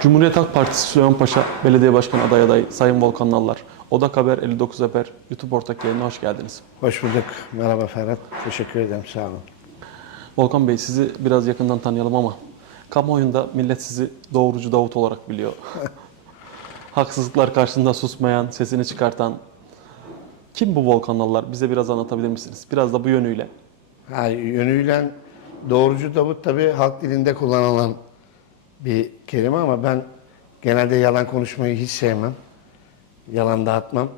Cumhuriyet Halk Partisi Süleymanpaşa Belediye Başkanı aday aday Sayın Volkan Nallar. Odak Haber 59 Haber YouTube ortak yayınına hoş geldiniz. Hoş bulduk. Merhaba Ferhat. Teşekkür ederim. Sağ olun. Volkan Bey sizi biraz yakından tanıyalım ama kamuoyunda millet sizi doğrucu Davut olarak biliyor. Haksızlıklar karşısında susmayan, sesini çıkartan. Kim bu Volkan Nallar? Bize biraz anlatabilir misiniz? Biraz da bu yönüyle. Ha, yönüyle doğrucu Davut tabi halk dilinde kullanılan bir kelime ama ben genelde yalan konuşmayı hiç sevmem. Yalan dağıtmam.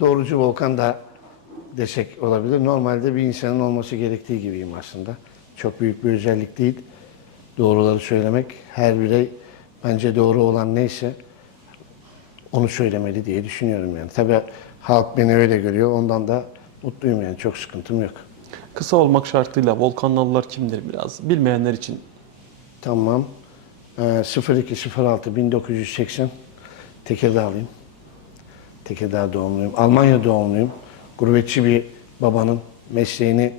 Doğrucu Volkan da desek olabilir. Normalde bir insanın olması gerektiği gibiyim aslında. Çok büyük bir özellik değil. Doğruları söylemek. Her birey bence doğru olan neyse onu söylemeli diye düşünüyorum yani. Tabii halk beni öyle görüyor. Ondan da mutluyum yani. Çok sıkıntım yok. Kısa olmak şartıyla Volkan Nallar kimdir biraz? Bilmeyenler için. Tamam. Ee, 0206 1980 Tekirdağlıyım. Tekirdağ doğumluyum. Almanya doğumluyum. Gurbetçi bir babanın mesleğini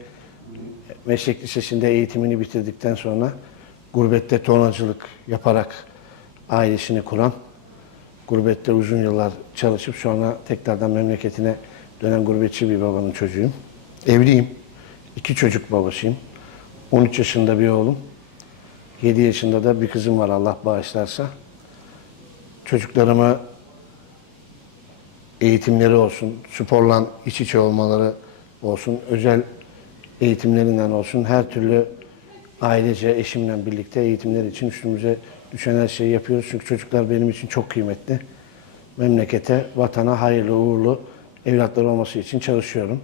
meslek lisesinde eğitimini bitirdikten sonra gurbette tonacılık yaparak ailesini kuran, gurbette uzun yıllar çalışıp sonra tekrardan memleketine dönen gurbetçi bir babanın çocuğuyum. Evliyim. İki çocuk babasıyım. 13 yaşında bir oğlum. 7 yaşında da bir kızım var Allah bağışlarsa. Çocuklarımı eğitimleri olsun, sporla iç içe olmaları olsun, özel eğitimlerinden olsun, her türlü ailece, eşimle birlikte eğitimler için üstümüze düşen her şeyi yapıyoruz. Çünkü çocuklar benim için çok kıymetli. Memlekete, vatana hayırlı, uğurlu evlatlar olması için çalışıyorum.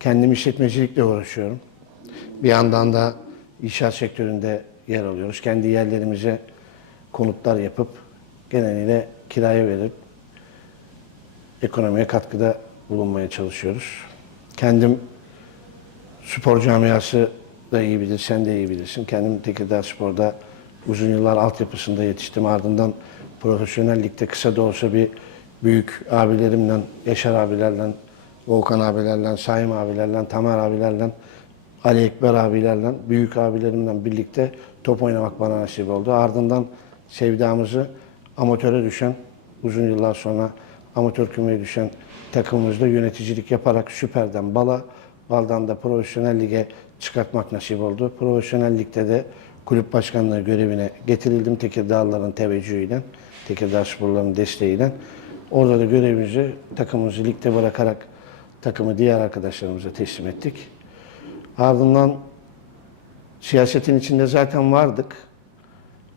Kendim işletmecilikle uğraşıyorum. Bir yandan da inşaat sektöründe yer alıyoruz. Kendi yerlerimize konutlar yapıp geneliyle kiraya verip ekonomiye katkıda bulunmaya çalışıyoruz. Kendim spor camiası da iyi bilir, sen de iyi bilirsin. Kendim Tekirdağ Spor'da uzun yıllar altyapısında yetiştim. Ardından profesyonel ligde kısa da olsa bir büyük abilerimle, Yaşar abilerle, Volkan abilerle, Saim abilerle, Tamer abilerle, Ali Ekber abilerle, büyük abilerimle birlikte top oynamak bana nasip oldu. Ardından sevdamızı amatöre düşen, uzun yıllar sonra amatör kümeye düşen takımımızda yöneticilik yaparak süperden bala, baldan da profesyonel lige çıkartmak nasip oldu. Profesyonel ligde de kulüp başkanlığı görevine getirildim Tekirdağlıların teveccühüyle, Tekirdağ sporlarının desteğiyle. Orada da görevimizi takımımızı ligde bırakarak takımı diğer arkadaşlarımıza teslim ettik. Ardından siyasetin içinde zaten vardık.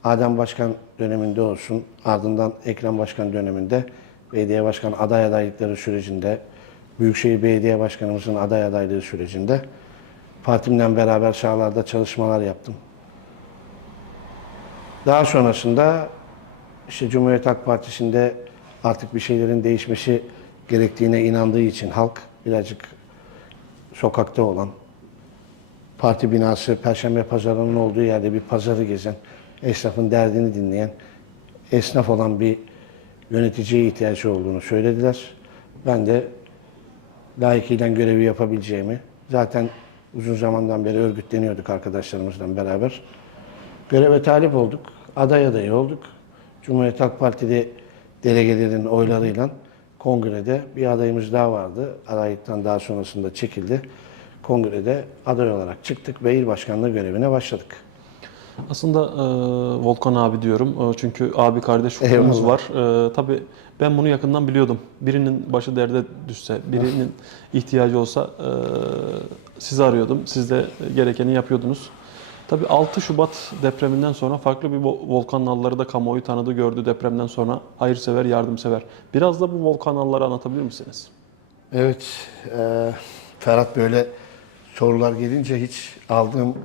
Adem Başkan döneminde olsun, ardından Ekrem Başkan döneminde belediye başkan aday adaylıkları sürecinde, Büyükşehir Belediye Başkanımızın aday adaylığı sürecinde partimle beraber sahalarda çalışmalar yaptım. Daha sonrasında işte Cumhuriyet Halk Partisi'nde artık bir şeylerin değişmesi gerektiğine inandığı için halk birazcık sokakta olan, parti binası Perşembe Pazarı'nın olduğu yerde bir pazarı gezen, esnafın derdini dinleyen, esnaf olan bir yöneticiye ihtiyacı olduğunu söylediler. Ben de layıkıyla görevi yapabileceğimi, zaten uzun zamandan beri örgütleniyorduk arkadaşlarımızla beraber. Göreve talip olduk, aday adayı olduk. Cumhuriyet Halk Partili delegelerin oylarıyla kongrede bir adayımız daha vardı. Adaylıktan daha sonrasında çekildi. Kongrede aday olarak çıktık ve il başkanlığı görevine başladık. Aslında e, Volkan abi diyorum E, çünkü abi kardeş hukukumuz var. E, tabii ben bunu yakından biliyordum. Birinin başı derde düşse, birinin ihtiyacı olsa e, sizi arıyordum. Siz de gerekeni yapıyordunuz. Tabii 6 Şubat depreminden sonra farklı bir Vo- Volkan Nalları da kamuoyu tanıdı, gördü depremden sonra. Hayırsever, yardımsever. Biraz da bu Volkan Nalları anlatabilir misiniz? Evet, e, Ferhat böyle sorular gelince hiç aldığım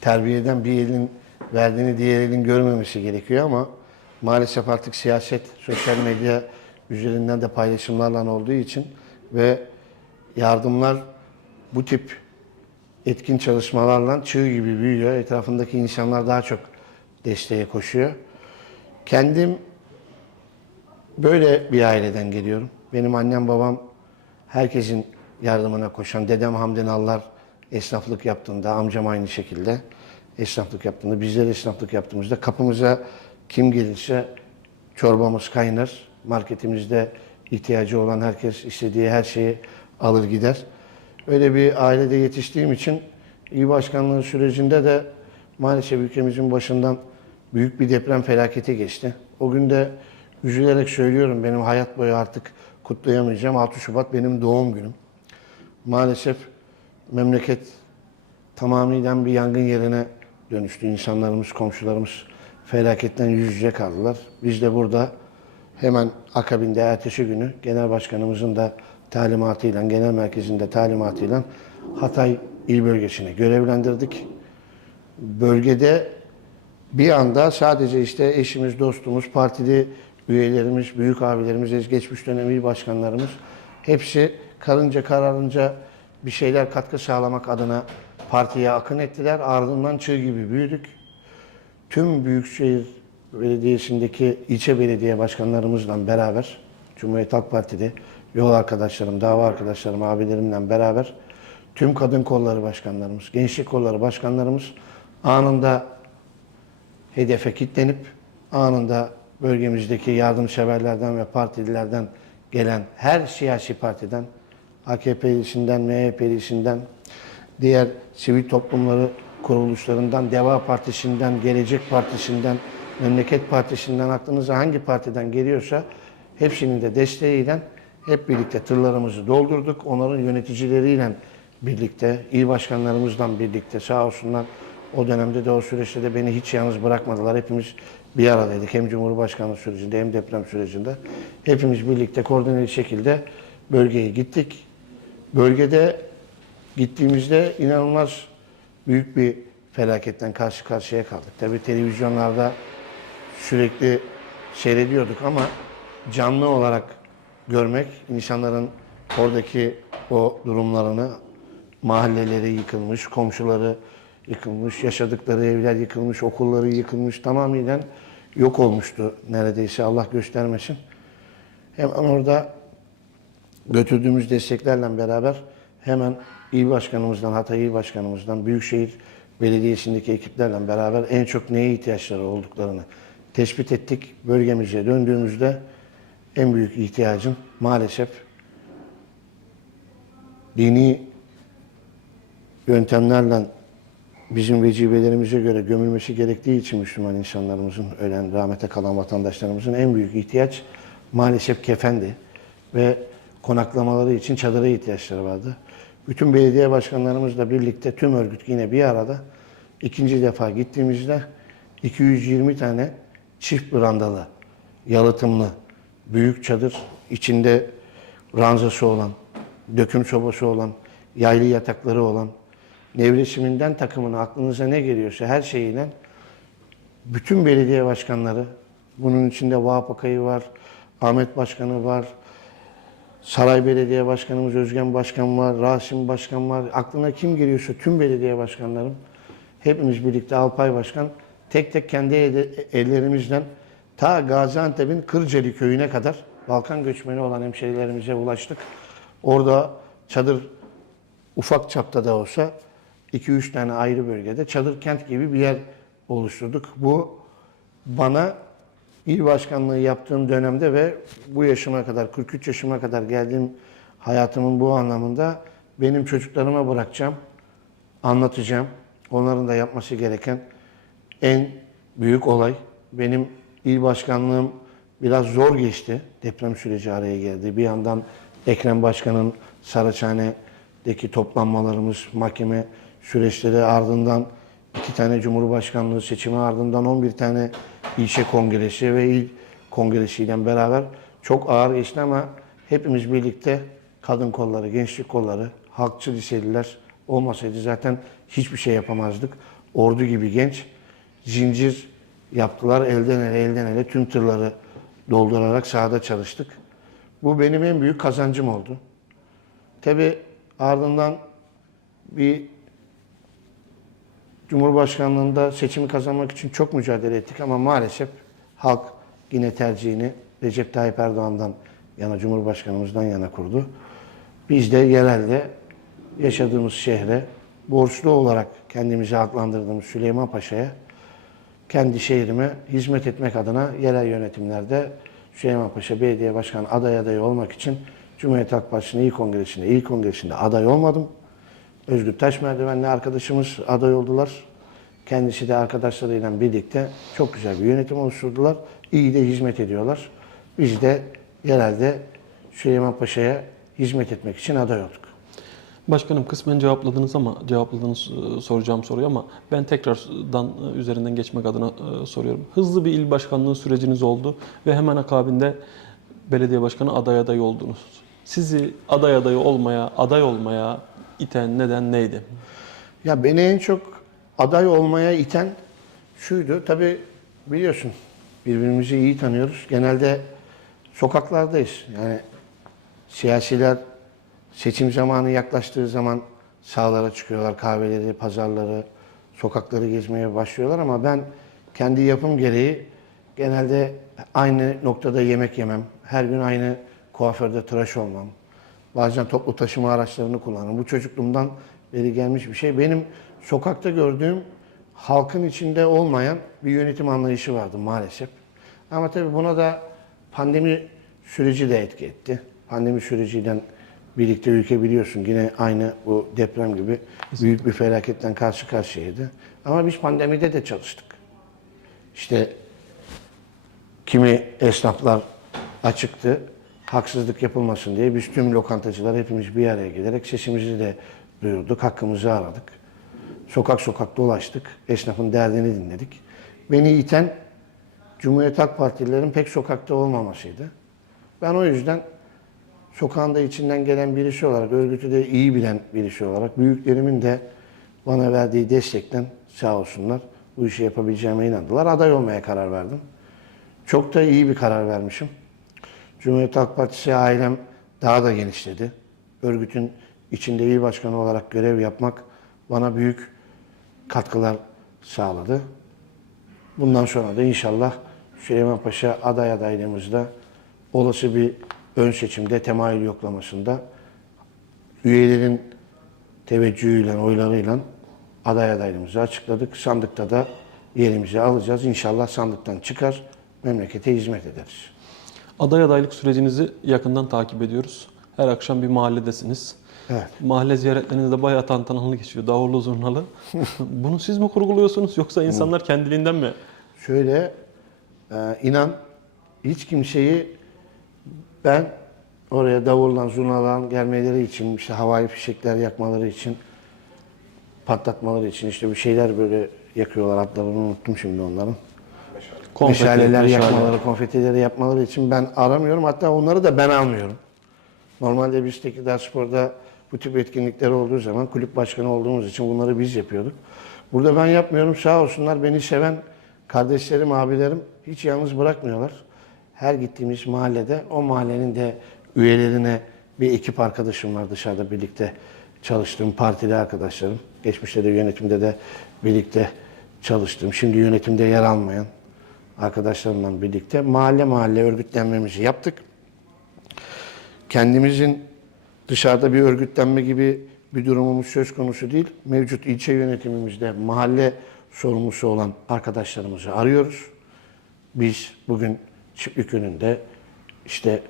terbiyeden bir elin verdiğini diğer elin görmemesi gerekiyor ama maalesef artık siyaset sosyal medya üzerinden de paylaşımlarla olduğu için ve yardımlar bu tip etkin çalışmalarla çığ gibi büyüyor. Etrafındaki insanlar daha çok desteğe koşuyor. Kendim Böyle bir aileden geliyorum. Benim annem babam herkesin yardımına koşan. Dedem Hamdi Nallar esnaflık yaptığında, amcam aynı şekilde esnaflık yaptığında, bizler esnaflık yaptığımızda kapımıza kim gelirse çorbamız kaynar. Marketimizde ihtiyacı olan herkes istediği her şeyi alır gider. Öyle bir ailede yetiştiğim için il başkanlığı sürecinde de maalesef ülkemizin başından büyük bir deprem felaketi geçti. O gün de üzülerek söylüyorum benim hayat boyu artık kutlayamayacağım. 6 Şubat benim doğum günüm. Maalesef memleket tamamıyla bir yangın yerine dönüştü. İnsanlarımız, komşularımız felaketten yüz yüze kaldılar. Biz de burada hemen akabinde ertesi günü genel başkanımızın da talimatıyla, genel merkezinde talimatıyla Hatay il bölgesine görevlendirdik. Bölgede bir anda sadece işte eşimiz, dostumuz, partili üyelerimiz, büyük abilerimiz, geçmiş dönem il başkanlarımız hepsi karınca kararınca bir şeyler katkı sağlamak adına partiye akın ettiler. Ardından çığ gibi büyüdük. Tüm Büyükşehir Belediyesi'ndeki ilçe belediye başkanlarımızla beraber Cumhuriyet Halk Parti'de yol arkadaşlarım, dava arkadaşlarım, abilerimle beraber tüm kadın kolları başkanlarımız, gençlik kolları başkanlarımız anında hedefe kilitlenip anında bölgemizdeki yardımseverlerden ve partililerden gelen her siyasi partiden, AKP'lisinden, MHP'lisinden, diğer sivil toplumları kuruluşlarından, Deva Partisi'nden, Gelecek Partisi'nden, Memleket Partisi'nden aklınıza hangi partiden geliyorsa hepsinin de desteğiyle hep birlikte tırlarımızı doldurduk. Onların yöneticileriyle birlikte, il başkanlarımızla birlikte sağ olsunlar o dönemde de o süreçte de beni hiç yalnız bırakmadılar. Hepimiz bir aradaydık. Hem Cumhurbaşkanlığı sürecinde hem deprem sürecinde. Hepimiz birlikte koordineli şekilde bölgeye gittik. Bölgede gittiğimizde inanılmaz büyük bir felaketten karşı karşıya kaldık. Tabii televizyonlarda sürekli seyrediyorduk ama canlı olarak görmek insanların oradaki o durumlarını mahalleleri yıkılmış, komşuları yıkılmış, yaşadıkları evler yıkılmış, okulları yıkılmış, tamamıyla yok olmuştu neredeyse Allah göstermesin. Hemen orada götürdüğümüz desteklerle beraber hemen il başkanımızdan, Hatay il başkanımızdan, Büyükşehir Belediyesi'ndeki ekiplerle beraber en çok neye ihtiyaçları olduklarını tespit ettik. Bölgemize döndüğümüzde en büyük ihtiyacın maalesef dini yöntemlerle bizim vecibelerimize göre gömülmesi gerektiği için Müslüman insanlarımızın, ölen, rahmete kalan vatandaşlarımızın en büyük ihtiyaç maalesef kefendi ve konaklamaları için çadıra ihtiyaçları vardı. Bütün belediye başkanlarımızla birlikte tüm örgüt yine bir arada ikinci defa gittiğimizde 220 tane çift brandalı, yalıtımlı, büyük çadır, içinde ranzası olan, döküm sobası olan, yaylı yatakları olan, nevresiminden takımına aklınıza ne geliyorsa her şeyiyle bütün belediye başkanları, bunun içinde Vahap Akay'ı var, Ahmet Başkanı var, Saray Belediye Başkanımız Özgen Başkan var, Rasim Başkan var. Aklına kim geliyorsa tüm belediye başkanlarım hepimiz birlikte Alpay Başkan tek tek kendi el- ellerimizden ta Gaziantep'in Kırceli köyüne kadar Balkan göçmeni olan hemşehrilerimize ulaştık. Orada çadır ufak çapta da olsa 2-3 tane ayrı bölgede çadır kent gibi bir yer oluşturduk. Bu bana il başkanlığı yaptığım dönemde ve bu yaşıma kadar 43 yaşıma kadar geldiğim hayatımın bu anlamında benim çocuklarıma bırakacağım, anlatacağım. Onların da yapması gereken en büyük olay. Benim il başkanlığım biraz zor geçti. Deprem süreci araya geldi. Bir yandan Ekrem Başkan'ın Saraçhane'deki toplanmalarımız, mahkeme süreçleri ardından iki tane Cumhurbaşkanlığı seçimi ardından 11 tane ilçe kongresi ve il kongresiyle beraber çok ağır geçti ama hepimiz birlikte kadın kolları, gençlik kolları, halkçı liseliler olmasaydı zaten hiçbir şey yapamazdık. Ordu gibi genç zincir yaptılar. Elden ele, elden ele tüm tırları doldurarak sahada çalıştık. Bu benim en büyük kazancım oldu. Tabi ardından bir Cumhurbaşkanlığında seçimi kazanmak için çok mücadele ettik ama maalesef halk yine tercihini Recep Tayyip Erdoğan'dan yana, Cumhurbaşkanımızdan yana kurdu. Biz de yerelde yaşadığımız şehre borçlu olarak kendimizi adlandırdığımız Süleyman Paşa'ya kendi şehrime hizmet etmek adına yerel yönetimlerde Süleymanpaşa Belediye Başkanı aday adayı olmak için Cumhuriyet Halk Partisi'nin il kongresinde, il kongresinde aday olmadım. Özgür Taş Merdivenli arkadaşımız aday oldular. Kendisi de arkadaşlarıyla birlikte çok güzel bir yönetim oluşturdular. İyi de hizmet ediyorlar. Biz de yerelde Süleyman Paşa'ya hizmet etmek için aday olduk. Başkanım kısmen cevapladınız ama cevapladınız e, soracağım soruyu ama ben tekrardan e, üzerinden geçmek adına e, soruyorum. Hızlı bir il başkanlığı süreciniz oldu ve hemen akabinde belediye başkanı aday adayı oldunuz. Sizi aday adayı olmaya, aday olmaya iten neden neydi? Ya beni en çok aday olmaya iten şuydu. Tabii biliyorsun birbirimizi iyi tanıyoruz. Genelde sokaklardayız. Yani siyasiler seçim zamanı yaklaştığı zaman sahalara çıkıyorlar. Kahveleri, pazarları, sokakları gezmeye başlıyorlar ama ben kendi yapım gereği genelde aynı noktada yemek yemem. Her gün aynı kuaförde tıraş olmam. Bazen toplu taşıma araçlarını kullanırım. Bu çocukluğumdan beri gelmiş bir şey. Benim sokakta gördüğüm halkın içinde olmayan bir yönetim anlayışı vardı maalesef. Ama tabii buna da pandemi süreci de etki etti. Pandemi süreciyle birlikte ülke biliyorsun yine aynı bu deprem gibi büyük bir felaketten karşı karşıyaydı. Ama biz pandemide de çalıştık. İşte kimi esnaflar açıktı. Haksızlık yapılmasın diye biz tüm lokantacılar hepimiz bir araya gelerek sesimizi de duyurduk, hakkımızı aradık. Sokak sokak dolaştık, esnafın derdini dinledik. Beni iten Cumhuriyet Halk Partililerin pek sokakta olmamasıydı. Ben o yüzden sokağında içinden gelen birisi olarak, örgütü de iyi bilen birisi olarak, büyüklerimin de bana verdiği destekten sağ olsunlar bu işi yapabileceğime inandılar. Aday olmaya karar verdim. Çok da iyi bir karar vermişim. Cumhuriyet Halk Partisi ailem daha da genişledi. Örgütün içinde il başkanı olarak görev yapmak bana büyük katkılar sağladı. Bundan sonra da inşallah Süleyman Paşa aday adaylığımızda olası bir ön seçimde temayül yoklamasında üyelerin teveccühüyle, oylarıyla aday adaylığımızı açıkladık. Sandıkta da yerimizi alacağız. İnşallah sandıktan çıkar, memlekete hizmet ederiz. Aday adaylık sürecinizi yakından takip ediyoruz. Her akşam bir mahalledesiniz. Evet. Mahalle ziyaretleriniz de bayağı tantanalı geçiyor. Davullu zurnalı. Bunu siz mi kurguluyorsunuz yoksa insanlar kendiliğinden mi? Şöyle, e, inan hiç kimseyi ben oraya davulla, zurnadan gelmeleri için, işte havai fişekler yakmaları için, patlatmaları için işte bir şeyler böyle yakıyorlar. Adlarını unuttum şimdi onların. Konfeti, meşaleler meşale. yakmaları, konfetileri yapmaları için ben aramıyorum. Hatta onları da ben almıyorum. Normalde biz Tekirdağ Spor'da bu tip etkinlikler olduğu zaman kulüp başkanı olduğumuz için bunları biz yapıyorduk. Burada ben yapmıyorum. Sağ olsunlar beni seven kardeşlerim, abilerim hiç yalnız bırakmıyorlar. Her gittiğimiz mahallede o mahallenin de üyelerine bir ekip arkadaşım var dışarıda birlikte çalıştığım partili arkadaşlarım. Geçmişte de yönetimde de birlikte çalıştım. Şimdi yönetimde yer almayan arkadaşlarımla birlikte mahalle mahalle örgütlenmemizi yaptık. Kendimizin dışarıda bir örgütlenme gibi bir durumumuz söz konusu değil. Mevcut ilçe yönetimimizde mahalle sorumlusu olan arkadaşlarımızı arıyoruz. Biz bugün Çiftlik önünde işte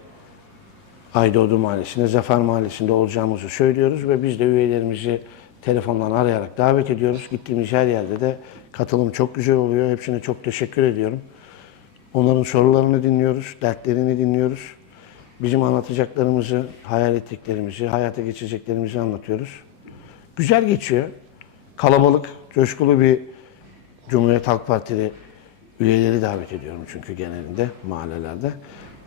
Aydoğdu Mahallesi'nde, Zafer Mahallesi'nde olacağımızı söylüyoruz ve biz de üyelerimizi telefondan arayarak davet ediyoruz. Gittiğimiz her yerde de katılım çok güzel oluyor. Hepsine çok teşekkür ediyorum. Onların sorularını dinliyoruz, dertlerini dinliyoruz. Bizim anlatacaklarımızı, hayal ettiklerimizi, hayata geçeceklerimizi anlatıyoruz. Güzel geçiyor. Kalabalık, coşkulu bir Cumhuriyet Halk Partili üyeleri davet ediyorum çünkü genelinde mahallelerde.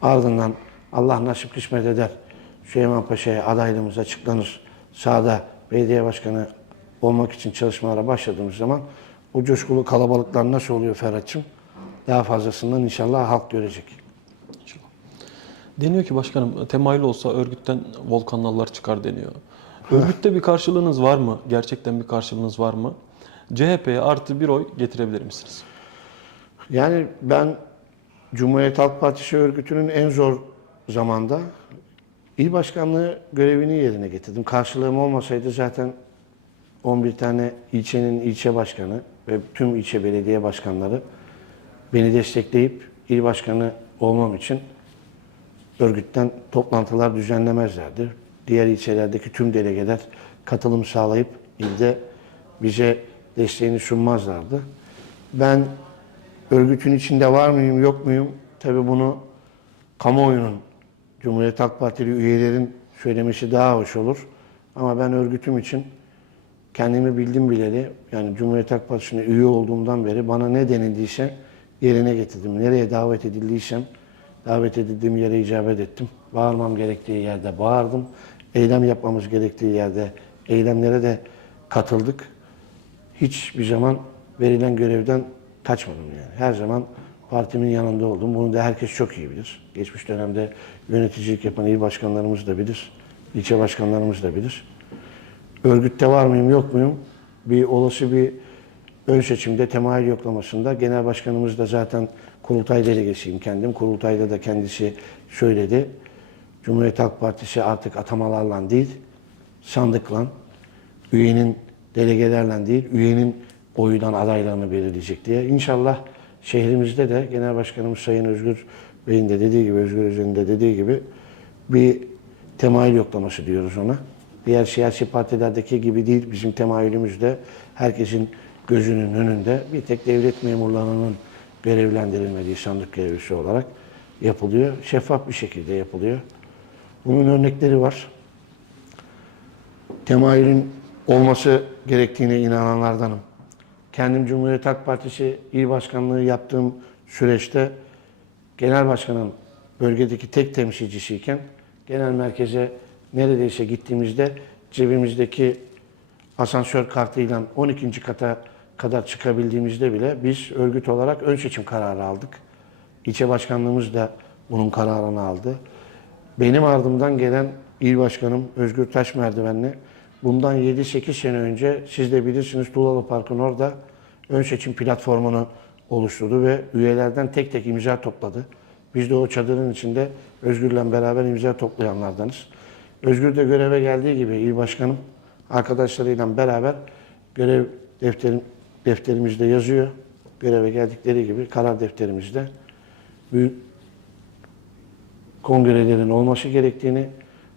Ardından Allah nasip kısmet eder Süleyman Paşa'ya adaylığımız açıklanır. Sağda belediye başkanı olmak için çalışmalara başladığımız zaman o coşkulu kalabalıklar nasıl oluyor Ferhat'cığım? Daha fazlasından inşallah halk görecek. Deniyor ki başkanım temayül olsa örgütten volkanlar çıkar deniyor. Örgütte bir karşılığınız var mı? Gerçekten bir karşılığınız var mı? CHP'ye artı bir oy getirebilir misiniz? Yani ben Cumhuriyet Halk Partisi örgütünün en zor zamanda il başkanlığı görevini yerine getirdim. Karşılığım olmasaydı zaten 11 tane ilçenin ilçe başkanı ve tüm ilçe belediye başkanları beni destekleyip il başkanı olmam için örgütten toplantılar düzenlemezlerdi. Diğer ilçelerdeki tüm delegeler katılım sağlayıp ilde bize desteğini sunmazlardı. Ben örgütün içinde var mıyım yok muyum? Tabii bunu kamuoyunun, Cumhuriyet Halk Partili üyelerin söylemesi daha hoş olur. Ama ben örgütüm için kendimi bildim bileli, yani Cumhuriyet Halk Partisi'ne üye olduğumdan beri bana ne denildiyse yerine getirdim. Nereye davet edildiysem davet edildiğim yere icabet ettim. Bağırmam gerektiği yerde bağırdım. Eylem yapmamız gerektiği yerde eylemlere de katıldık. Hiçbir zaman verilen görevden kaçmadım yani. Her zaman partimin yanında oldum. Bunu da herkes çok iyi bilir. Geçmiş dönemde yöneticilik yapan il başkanlarımız da bilir. ilçe başkanlarımız da bilir. Örgütte var mıyım yok muyum? Bir olası bir ön seçimde temayül yoklamasında genel başkanımız da zaten kurultay delegesiyim kendim. Kurultayda da kendisi söyledi. Cumhuriyet Halk Partisi artık atamalarla değil, sandıkla, üyenin delegelerle değil, üyenin oyundan adaylarını belirleyecek diye. İnşallah şehrimizde de Genel Başkanımız Sayın Özgür Bey'in de dediği gibi, Özgür Özel'in de dediği gibi bir temayül yoklaması diyoruz ona. Diğer siyasi partilerdeki gibi değil, bizim temayülümüz de herkesin gözünün önünde bir tek devlet memurlarının görevlendirilmediği sandık görevlisi olarak yapılıyor. Şeffaf bir şekilde yapılıyor. Bunun örnekleri var temayülün olması gerektiğine inananlardanım. Kendim Cumhuriyet Halk Partisi il başkanlığı yaptığım süreçte genel başkanın bölgedeki tek temsilcisiyken genel merkeze neredeyse gittiğimizde cebimizdeki asansör kartıyla 12. kata kadar çıkabildiğimizde bile biz örgüt olarak ön seçim kararı aldık. İlçe başkanlığımız da bunun kararını aldı. Benim ardımdan gelen il başkanım Özgür Taş Merdivenli bundan 7-8 sene önce siz de bilirsiniz Tuğlalı Park'ın orada ön seçim platformunu oluşturdu ve üyelerden tek tek imza topladı. Biz de o çadırın içinde Özgür'le beraber imza toplayanlardanız. Özgür de göreve geldiği gibi il başkanım arkadaşlarıyla beraber görev defterim, defterimizde yazıyor. Göreve geldikleri gibi karar defterimizde büyük kongrelerin olması gerektiğini,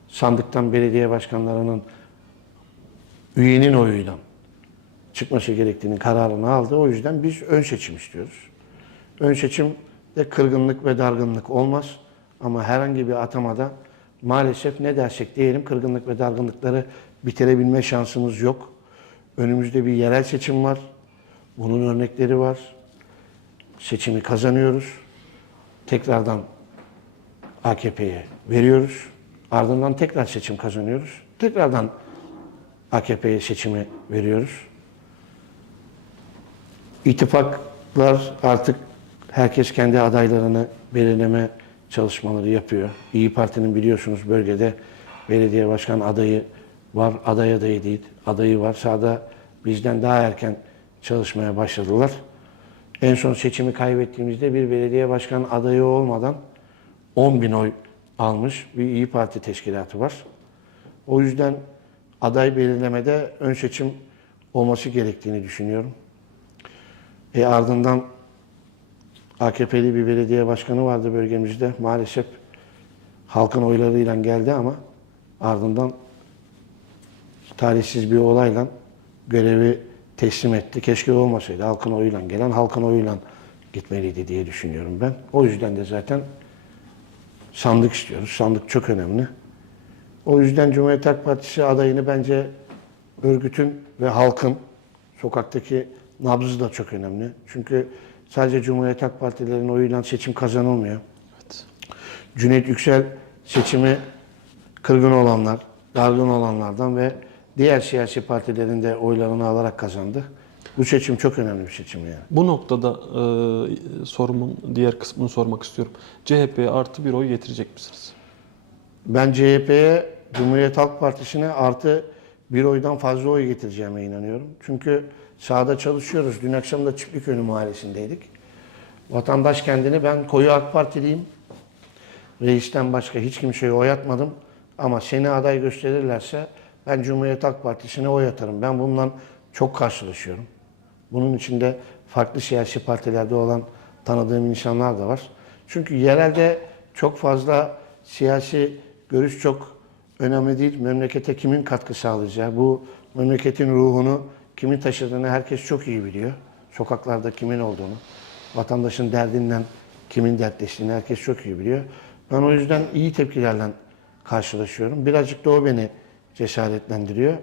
sandıktan belediye başkanlarının üyenin oyuyla çıkması gerektiğinin kararını aldı. O yüzden biz ön seçim istiyoruz. Ön seçimde kırgınlık ve dargınlık olmaz. Ama herhangi bir atamada maalesef ne dersek diyelim kırgınlık ve dargınlıkları bitirebilme şansımız yok. Önümüzde bir yerel seçim var. Bunun örnekleri var. Seçimi kazanıyoruz. Tekrardan AKP'ye veriyoruz. Ardından tekrar seçim kazanıyoruz. Tekrardan AKP'ye seçimi veriyoruz. İttifaklar artık herkes kendi adaylarını belirleme çalışmaları yapıyor. İyi Parti'nin biliyorsunuz bölgede belediye başkan adayı var, aday adayı değil, adayı var. Sağda bizden daha erken çalışmaya başladılar. En son seçimi kaybettiğimizde bir belediye başkan adayı olmadan 10 bin oy almış bir İyi Parti teşkilatı var. O yüzden aday belirlemede ön seçim olması gerektiğini düşünüyorum. E ardından AKP'li bir belediye başkanı vardı bölgemizde. Maalesef halkın oylarıyla geldi ama ardından talihsiz bir olayla görevi teslim etti. Keşke olmasaydı. Halkın oyuyla gelen halkın oyuyla gitmeliydi diye düşünüyorum ben. O yüzden de zaten sandık istiyoruz. Sandık çok önemli. O yüzden Cumhuriyet Halk Partisi adayını bence örgütün ve halkın sokaktaki nabzı da çok önemli. Çünkü sadece Cumhuriyet Halk Partilerin oyuyla seçim kazanılmıyor. Evet. Cüneyt Yüksel seçimi kırgın olanlar, dargın olanlardan ve diğer siyasi partilerin de oylarını alarak kazandı. Bu seçim çok önemli bir seçim yani. Bu noktada e, sorumun diğer kısmını sormak istiyorum. CHP'ye artı bir oy getirecek misiniz? Ben CHP'ye, Cumhuriyet Halk Partisi'ne artı bir oydan fazla oy getireceğime inanıyorum. Çünkü sahada çalışıyoruz. Dün akşam da Çiftlikönü Mahallesi'ndeydik. Vatandaş kendini ben koyu AK Partiliyim. Reisten başka hiç kimseye oy atmadım. Ama seni aday gösterirlerse ben Cumhuriyet Halk Partisi'ne oy atarım. Ben bundan çok karşılaşıyorum. Bunun içinde farklı siyasi partilerde olan tanıdığım insanlar da var. Çünkü yerelde çok fazla siyasi görüş çok önemli değil. Memlekete kimin katkı sağlayacağı, bu memleketin ruhunu kimin taşıdığını herkes çok iyi biliyor. Sokaklarda kimin olduğunu, vatandaşın derdinden kimin dertleştiğini herkes çok iyi biliyor. Ben o yüzden iyi tepkilerle karşılaşıyorum. Birazcık da o beni cesaretlendiriyor.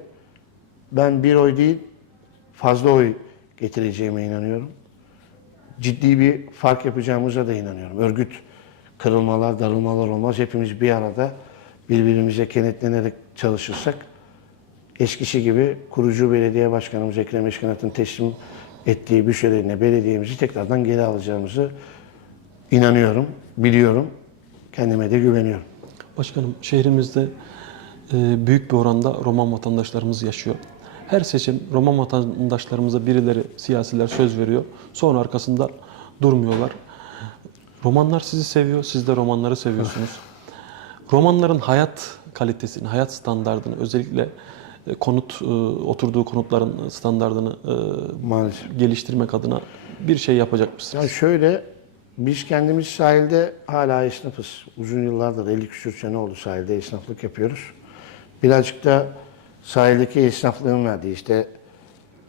Ben bir oy değil, fazla oy getireceğime inanıyorum. Ciddi bir fark yapacağımıza da inanıyorum. Örgüt kırılmalar, darılmalar olmaz. Hepimiz bir arada birbirimize kenetlenerek çalışırsak eskisi gibi kurucu belediye başkanımız Ekrem Eşkanat'ın teslim ettiği Büşelerine belediyemizi tekrardan geri alacağımızı inanıyorum, biliyorum. Kendime de güveniyorum. Başkanım şehrimizde büyük bir oranda Roman vatandaşlarımız yaşıyor. Her seçim Roman vatandaşlarımıza birileri, siyasiler söz veriyor. Sonra arkasında durmuyorlar. Romanlar sizi seviyor, siz de romanları seviyorsunuz. Romanların hayat kalitesini, hayat standartını, özellikle e, konut, e, oturduğu konutların standartını e, Maalesef. geliştirmek adına bir şey yapacak mısınız? Ya şöyle, biz kendimiz sahilde hala esnafız. Uzun yıllardır, 50 küsur sene oldu sahilde esnaflık yapıyoruz. Birazcık da sahildeki esnaflığın verdiği işte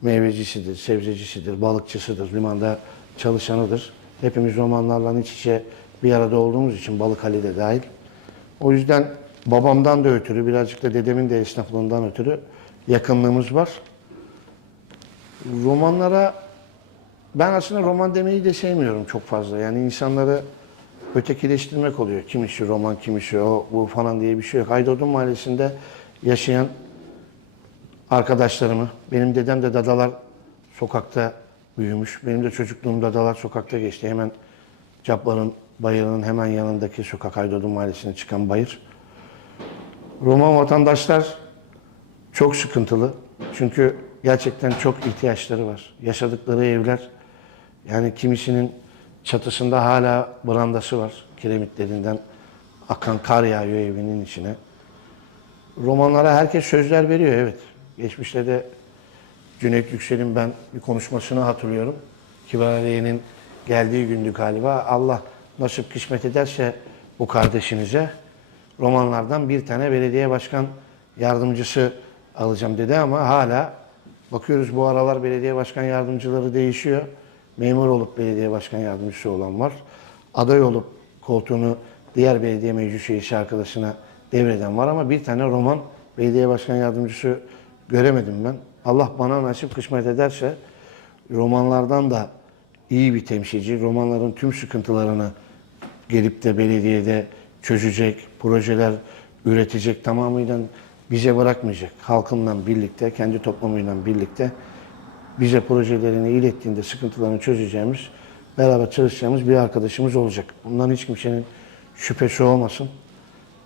meyvecisidir, sebzecisidir, balıkçısıdır, limanda çalışanıdır. Hepimiz romanlarla iç içe bir arada olduğumuz için balık hali de dahil. O yüzden babamdan da ötürü, birazcık da dedemin de esnaflığından ötürü yakınlığımız var. Romanlara ben aslında roman demeyi de sevmiyorum çok fazla. Yani insanları ötekileştirmek oluyor. Kimisi roman, kimisi o, bu falan diye bir şey yok. Aydodun Mahallesi'nde yaşayan arkadaşlarımı, benim dedem de Dadalar sokakta büyümüş. Benim de çocukluğum Dadalar sokakta geçti. Hemen Cabbar'ın bayırının hemen yanındaki sokak Aydodun Mahallesi'ne çıkan bayır. Roman vatandaşlar çok sıkıntılı. Çünkü gerçekten çok ihtiyaçları var. Yaşadıkları evler yani kimisinin çatısında hala brandası var. Kiremitlerinden akan kar yağıyor evinin içine. Romanlara herkes sözler veriyor evet. Geçmişte de Cüneyt Yüksel'in ben bir konuşmasını hatırlıyorum. Kibariye'nin geldiği gündü galiba. Allah nasip kısmet ederse bu kardeşinize romanlardan bir tane belediye başkan yardımcısı alacağım dedi ama hala bakıyoruz bu aralar belediye başkan yardımcıları değişiyor. Memur olup belediye başkan yardımcısı olan var. Aday olup koltuğunu diğer belediye meclis üyesi arkadaşına devreden var ama bir tane roman belediye başkan yardımcısı göremedim ben. Allah bana nasip kısmet ederse romanlardan da iyi bir temsilci, romanların tüm sıkıntılarını gelip de belediyede çözecek, projeler üretecek, tamamıyla bize bırakmayacak. Halkınla birlikte, kendi toplumuyla birlikte bize projelerini ilettiğinde sıkıntılarını çözeceğimiz, beraber çalışacağımız bir arkadaşımız olacak. Bundan hiç kimsenin şüphesi olmasın.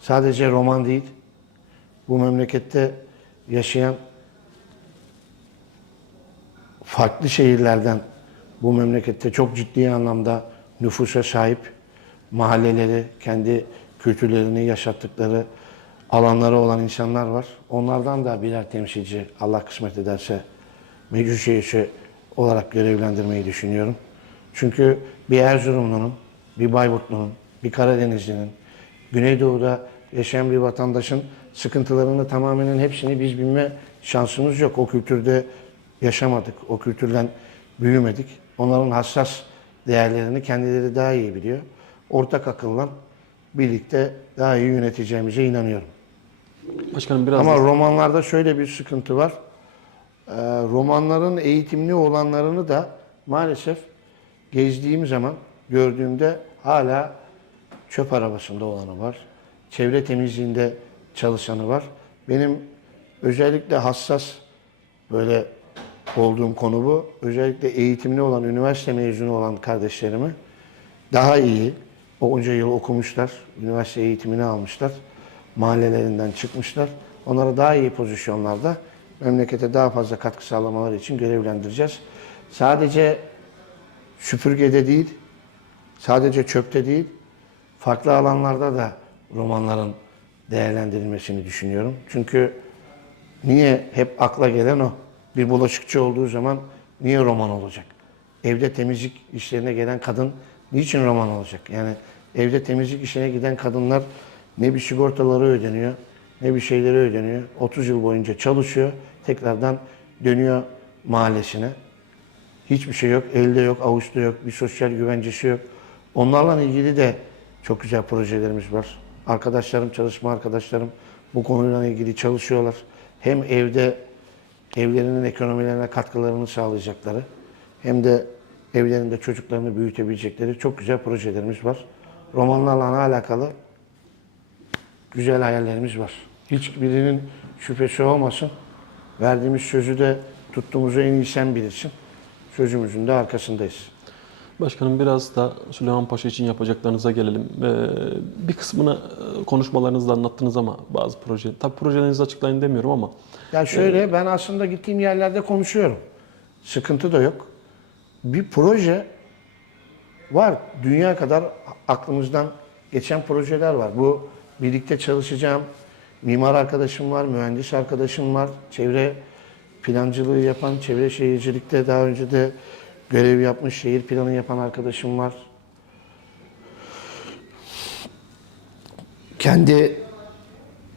Sadece roman değil, bu memlekette yaşayan farklı şehirlerden bu memlekette çok ciddi anlamda nüfusa sahip mahalleleri, kendi kültürlerini yaşattıkları alanları olan insanlar var. Onlardan da birer temsilci Allah kısmet ederse meclis üyesi olarak görevlendirmeyi düşünüyorum. Çünkü bir Erzurumlu'nun, bir Bayburtlu'nun, bir Karadenizli'nin, Güneydoğu'da yaşayan bir vatandaşın sıkıntılarını tamamen hepsini biz bilme şansımız yok. O kültürde yaşamadık, o kültürden büyümedik. Onların hassas değerlerini kendileri daha iyi biliyor. Ortak akılla birlikte daha iyi yöneteceğimize inanıyorum. Başkanım biraz Ama da- romanlarda şöyle bir sıkıntı var. Ee, romanların eğitimli olanlarını da maalesef gezdiğim zaman gördüğümde hala çöp arabasında olanı var. Çevre temizliğinde çalışanı var. Benim özellikle hassas böyle olduğum konu bu. Özellikle eğitimli olan, üniversite mezunu olan kardeşlerimi daha iyi, onca yıl okumuşlar, üniversite eğitimini almışlar, mahallelerinden çıkmışlar. Onlara daha iyi pozisyonlarda memlekete daha fazla katkı sağlamaları için görevlendireceğiz. Sadece süpürgede değil, sadece çöpte değil, farklı alanlarda da romanların değerlendirilmesini düşünüyorum. Çünkü niye hep akla gelen o? Bir bulaşıkçı olduğu zaman niye roman olacak? Evde temizlik işlerine gelen kadın Niçin roman olacak? Yani evde temizlik işine giden kadınlar ne bir sigortaları ödeniyor, ne bir şeyleri ödeniyor. 30 yıl boyunca çalışıyor, tekrardan dönüyor mahallesine. Hiçbir şey yok, elde yok, avuçta yok, bir sosyal güvencesi yok. Onlarla ilgili de çok güzel projelerimiz var. Arkadaşlarım, çalışma arkadaşlarım bu konuyla ilgili çalışıyorlar. Hem evde evlerinin ekonomilerine katkılarını sağlayacakları hem de evlerinde çocuklarını büyütebilecekleri çok güzel projelerimiz var. Romanlarla alakalı güzel hayallerimiz var. Hiçbirinin şüphesi olmasın. Verdiğimiz sözü de tuttuğumuzu en iyi sen bilirsin. Sözümüzün de arkasındayız. Başkanım biraz da Süleyman Paşa için yapacaklarınıza gelelim. Ee, bir kısmını e, konuşmalarınızda anlattınız ama bazı proje, tabii projelerinizi açıklayın demiyorum ama Ya şöyle ben aslında gittiğim yerlerde konuşuyorum. Sıkıntı da yok. Bir proje var. Dünya kadar aklımızdan geçen projeler var. Bu birlikte çalışacağım mimar arkadaşım var, mühendis arkadaşım var. Çevre plancılığı yapan, çevre şehircilikte daha önce de görev yapmış, şehir planı yapan arkadaşım var. Kendi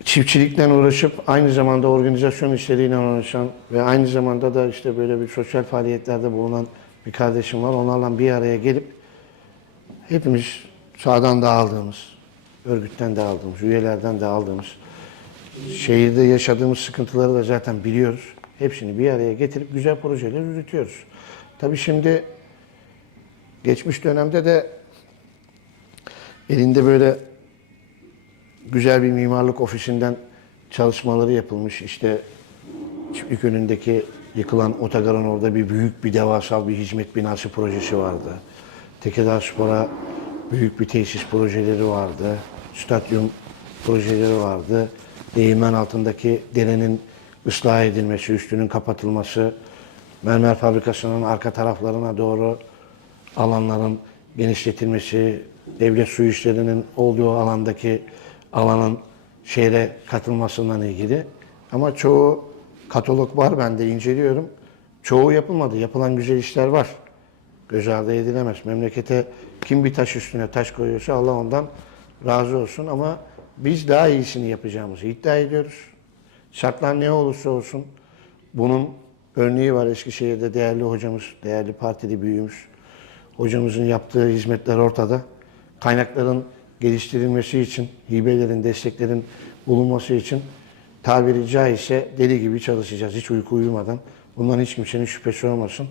çiftçilikten uğraşıp aynı zamanda organizasyon işleriyle uğraşan ve aynı zamanda da işte böyle bir sosyal faaliyetlerde bulunan bir kardeşim var. Onlarla bir araya gelip hepimiz sağdan dağıldığımız, örgütten dağıldığımız, üyelerden dağıldığımız, şehirde yaşadığımız sıkıntıları da zaten biliyoruz. Hepsini bir araya getirip güzel projeler yürütüyoruz. Tabii şimdi geçmiş dönemde de elinde böyle güzel bir mimarlık ofisinden çalışmaları yapılmış. İşte çiftlik önündeki yıkılan otogarın orada bir büyük bir devasal bir hizmet binası projesi vardı. Tekirdağ Spor'a büyük bir tesis projeleri vardı. Stadyum projeleri vardı. Değirmen altındaki derenin ıslah edilmesi, üstünün kapatılması, mermer fabrikasının arka taraflarına doğru alanların genişletilmesi, devlet su işlerinin olduğu alandaki alanın şehre katılmasından ilgili. Ama çoğu katalog var ben de inceliyorum. Çoğu yapılmadı. Yapılan güzel işler var. Göz ardı edilemez. Memlekete kim bir taş üstüne taş koyuyorsa Allah ondan razı olsun ama biz daha iyisini yapacağımızı iddia ediyoruz. Şartlar ne olursa olsun bunun örneği var Eskişehir'de değerli hocamız, değerli partili büyüğümüz. Hocamızın yaptığı hizmetler ortada. Kaynakların geliştirilmesi için, hibelerin, desteklerin bulunması için tabiri caizse deli gibi çalışacağız. Hiç uyku uyumadan. Bundan hiç kimsenin şüphesi olmasın.